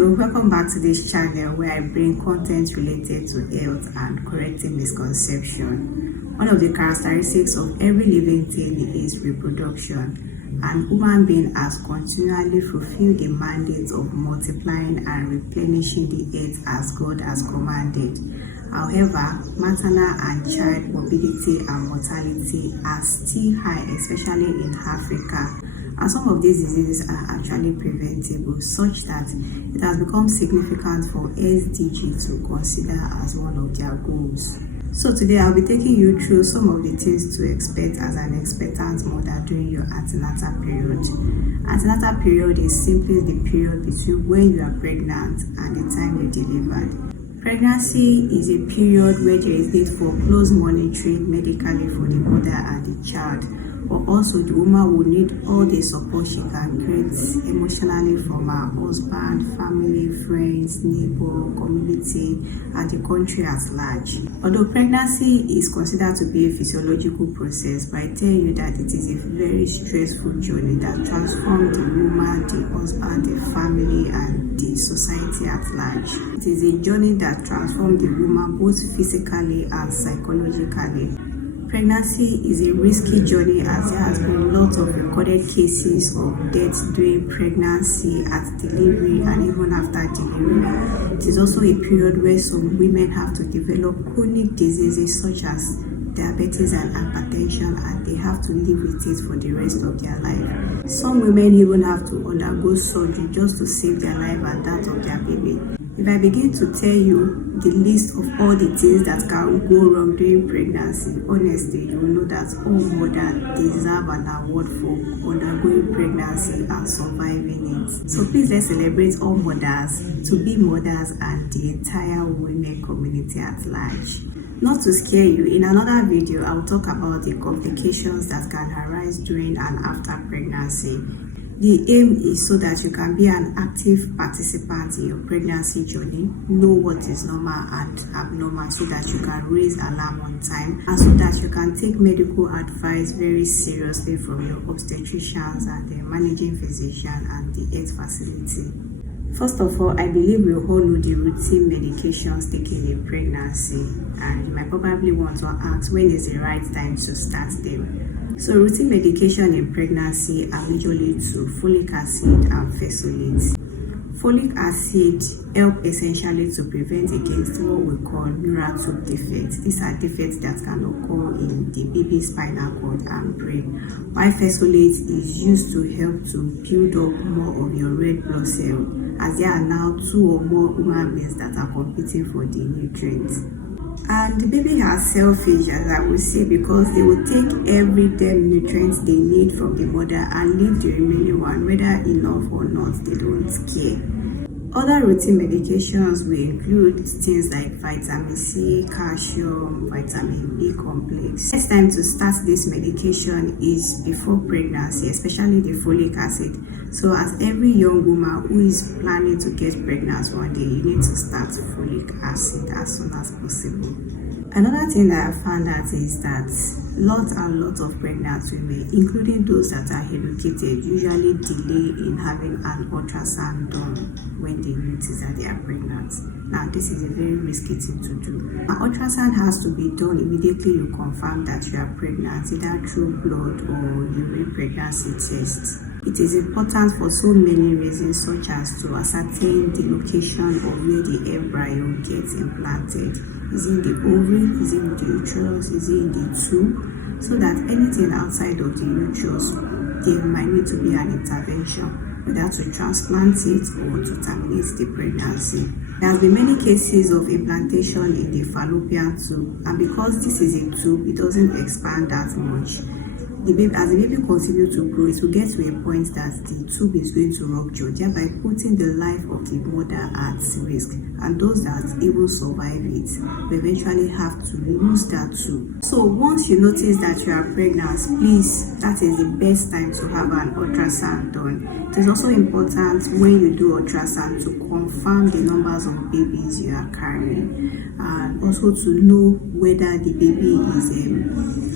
Hello, welcome back to this channel where I bring content related to health and correcting misconception. One of the characteristics of every living thing is reproduction, and human being has continually fulfilled the mandate of multiplying and replenishing the earth as God has commanded. However, maternal and child morbidity and mortality are still high, especially in Africa. And some of these diseases are actually preventable, such that it has become significant for SDG to consider as one of their goals. So today I'll be taking you through some of the things to expect as an expectant mother during your antenatal period. Antenatal period is simply the period between when you are pregnant and the time you delivered. Pregnancy is a period where there is need for close monitoring medically for the mother and the child, but also the woman will need all the support she can get emotionally from her husband, family, friends, neighbor, community, and the country at large. Although pregnancy is considered to be a physiological process, but I tell you that it is a very stressful journey that transforms the woman, the husband, the family, and the society at large. It is a journey that transforms the woman both physically and psychologically. Pregnancy is a risky journey, as there has been lots of recorded cases of deaths during pregnancy, at delivery, and even after delivery. It is also a period where some women have to develop chronic diseases such as diabetes and hypertension, and they have to live with it for the rest of their life. Some women even have to undergo surgery just to save their life and that of their baby. If I begin to tell you the list of all the things that can go wrong during pregnancy, honestly, you will know that all mothers deserve an award for undergoing pregnancy and surviving it. So please, let's celebrate all mothers, to be mothers, and the entire women community at large. Not to scare you, in another video, I will talk about the complications that can arise during and after pregnancy. The aim is so that you can be an active participant in your pregnancy journey, know what is normal and abnormal, so that you can raise alarm on time, and so that you can take medical advice very seriously from your obstetricians and the managing physician and the health facility. First of all, I believe we all know the routine medications taken in pregnancy, and you might probably want to ask, when is the right time to start them? So routine medication in pregnancy are majorly to folic acid and fesolate. Folic acid help essentially to prevent against what we call neural tube defects. These are defects that can occur in the baby's spinal cord and brain, while fesolate is used to help to build up more of your red blood cell, as there are now 2 or more human beings that are competing for the nutrients. And the baby are selfish, as I would say, because they will take every damn nutrients they need from the mother and leave the remaining one, whether enough or not, they don't care. Other routine medications will include things like vitamin C, calcium, vitamin B complex. Next time to start this medication is before pregnancy, especially the folic acid. So as every young woman who is planning to get pregnant one day, you need to start folic acid as soon as possible. Another thing that I found out is that lots of pregnant women, including those that are educated, usually delay in having an ultrasound done when they notice that they are pregnant. Now, this is a very risky thing to do. An ultrasound has to be done immediately you confirm that you are pregnant, either through blood or urine pregnancy tests. It is important for so many reasons, such as to ascertain the location of where the embryo gets implanted. Is it in the ovary? Is it in the uterus? Is it in the tube? So that anything outside of the uterus, there might need to be an intervention, whether to transplant it or to terminate the pregnancy. There have been many cases of implantation in the fallopian tube, and because this is a tube, it doesn't expand that much. As the baby continues to grow, it will get to a point that the tube is going to rupture, thereby putting the life of the mother at risk. And those that even survive it will eventually have to lose that tube. So once you notice that you are pregnant, please, that is the best time to have an ultrasound done. It is also important when you do ultrasound to confirm the numbers of babies you are carrying, and also to know whether the baby is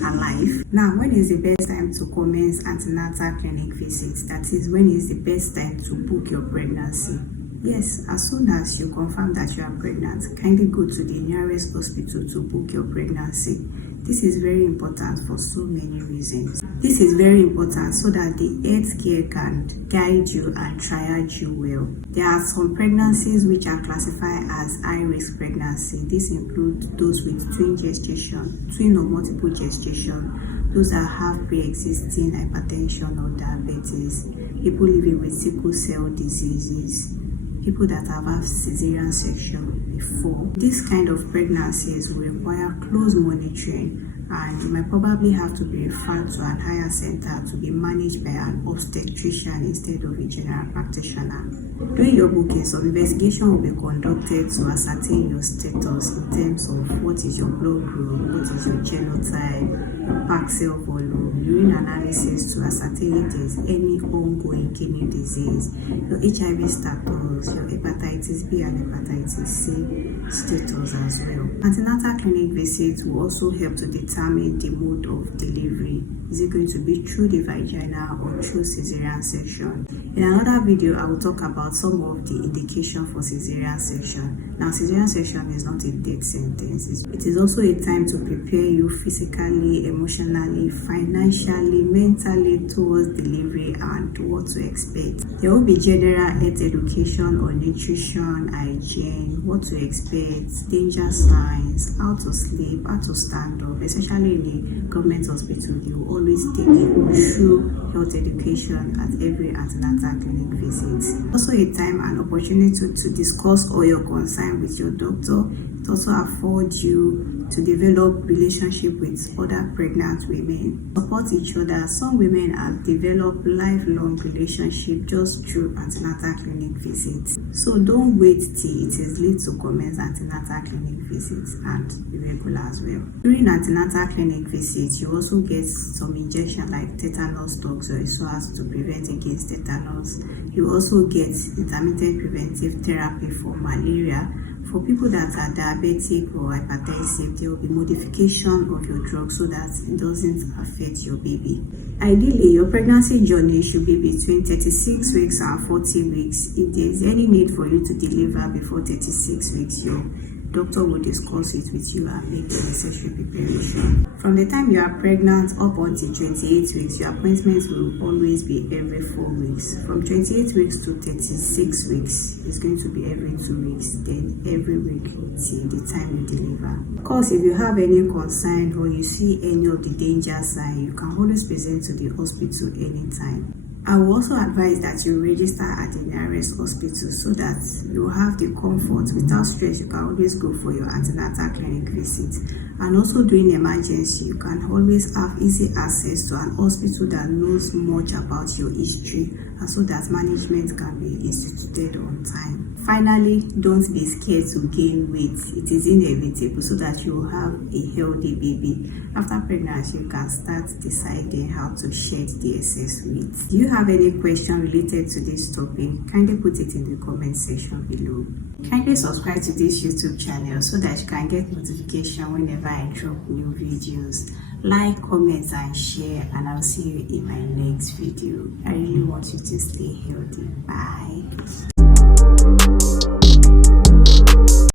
alive. Now, when is the best time to commence antenatal clinic visits? That is, when is the best time to book your pregnancy? Yes, as soon as you confirm that you are pregnant, kindly go to the nearest hospital to book your pregnancy. This is very important for so many reasons. This is very important so that the healthcare can guide you and triage you well. There are some pregnancies which are classified as high-risk pregnancy. This includes those with twin gestation, twin or multiple gestation, those that have pre-existing hypertension or diabetes, people living with sickle cell diseases, people that have had cesarean section before. This kind of pregnancies will require close monitoring, and you might probably have to be referred to an higher center to be managed by an obstetrician instead of a general practitioner. During your booking, some investigation will be conducted to ascertain your status in terms of what is your blood group, what is your genotype, your PAC cell volume, urine analysis to ascertain if there is any ongoing kidney disease, your HIV status, your hepatitis B and hepatitis C status as well. Antenatal clinic visits will also help to determine the mode of delivery. Is it going to be through the vagina or through cesarean section? In another video, I will talk about some of the indication for cesarean section. Now, cesarean section is not a death sentence. It is also a time to prepare you physically, emotionally, financially, mentally towards delivery and what to expect. There will be general health education on nutrition, hygiene, what to expect, danger signs, how to sleep, how to stand up. Especially in the government hospital, they will always take you through health education at every antenatal clinic visit. Also a time and opportunity to discuss all your concerns with your doctor. It also affords you to develop relationship with other pregnant women, support each other. Some women have developed lifelong relationship just through antenatal clinic visits. So don't wait till it is late to commence antenatal clinic visits, and be regular as well. During antenatal clinic visits, you also get some injection like tetanus toxoid so as to prevent against tetanus. You also get intermittent preventive therapy for malaria. For people that are diabetic or hypertensive, there will be modification of your drug so that it doesn't affect your baby. Ideally, your pregnancy journey should be between 36 weeks and 40 weeks. If there is any need for you to deliver before 36 weeks, your doctor will discuss it with you and make the necessary preparation. From the time you are pregnant up until 28 weeks, your appointments will always be every 4 weeks. From 28 weeks to 36 weeks, it's going to be every 2 weeks, then every week till the time you deliver. Of course, if you have any concern or you see any of the danger signs, you can always present to the hospital anytime. I will also advise that you register at the nearest hospital so that you have the comfort. Without stress, you can always go for your antenatal clinic visit. And also during emergency, you can always have easy access to an hospital that knows much about your history, and so that management can be instituted on time. Finally, don't be scared to gain weight. It is inevitable so that you will have a healthy baby. After pregnancy, you can start deciding how to shed the excess weight. Do you have any question related to this topic? Kindly put it in the comment section below. Kindly subscribe to this YouTube channel so that you can get notification whenever I drop new videos. Like, comment and share, and I'll see you in my next video. I really want you to stay healthy. Bye.